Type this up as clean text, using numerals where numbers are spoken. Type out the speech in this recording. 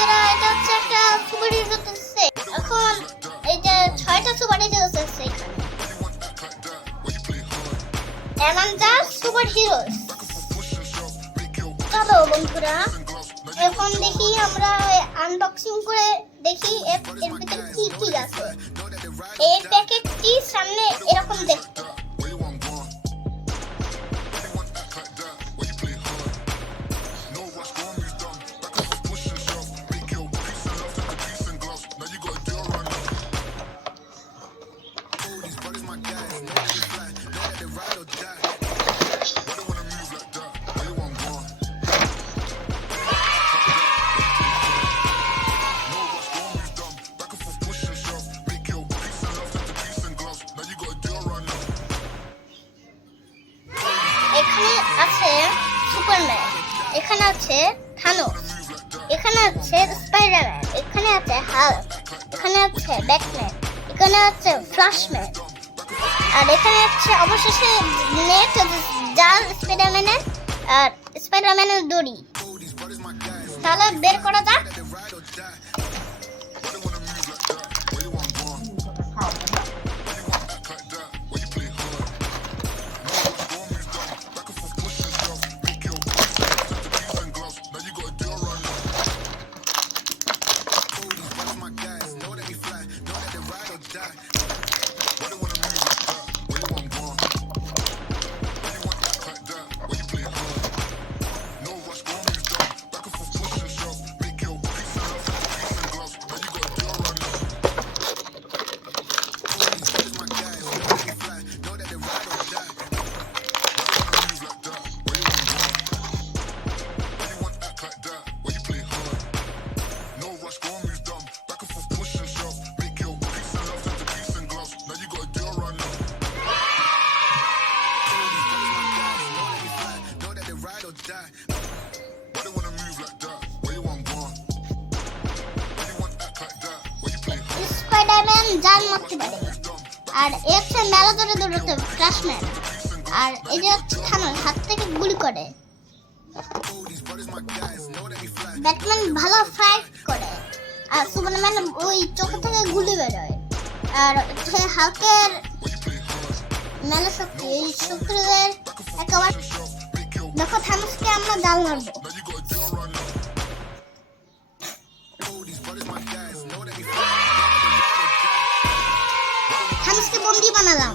বন্ধুরা, এটা হচ্ছে একটা সুপার হিরো সেট। এখন এই যে 6টা সুপার হিরো সেট এখানে অ্যাভেঞ্জার সুপার হিরো। চলো বন্ধুরা, এখন দেখি আমরা আনবক্সিং করে দেখি এর ভিতরে কি কি আছে। এই প্যাকেটটি সামনে এরকম দেখতে। এখানে আছে সুপারম্যান, এখানে আছে থানোস, এখানে আছে স্পাইডারম্যান, এখানে আছে হাল্ক, এখানে আছে ব্যাটম্যান, এখানে আছে ফ্ল্যাশম্যান, আর এখানে আছে অবশেষে নেট জাল স্পাইডারম্যানের আর স্পাইডারম্যানের দড়ি। তাহলে বের করা যাক। স্পাইডারম্যান জাল মারতে পারে, আর এ হচ্ছে মেলা ধরে দৌড়াতে ফ্ল্যাশম্যান, আর এই যে হচ্ছে থানোস হাত থেকে গুলি করে। ব্যাটম্যান ভালো ফাইট করে, আর সুপারম্যান ওই চোখ থেকে গুলি বেরোয়, আর হাল্কের মেলা শক্তি, এই শক্তিদের একেবারে। দেখো থানোসকে আমরা জাল মারবো। থানোসকে বন্দি বানালাম।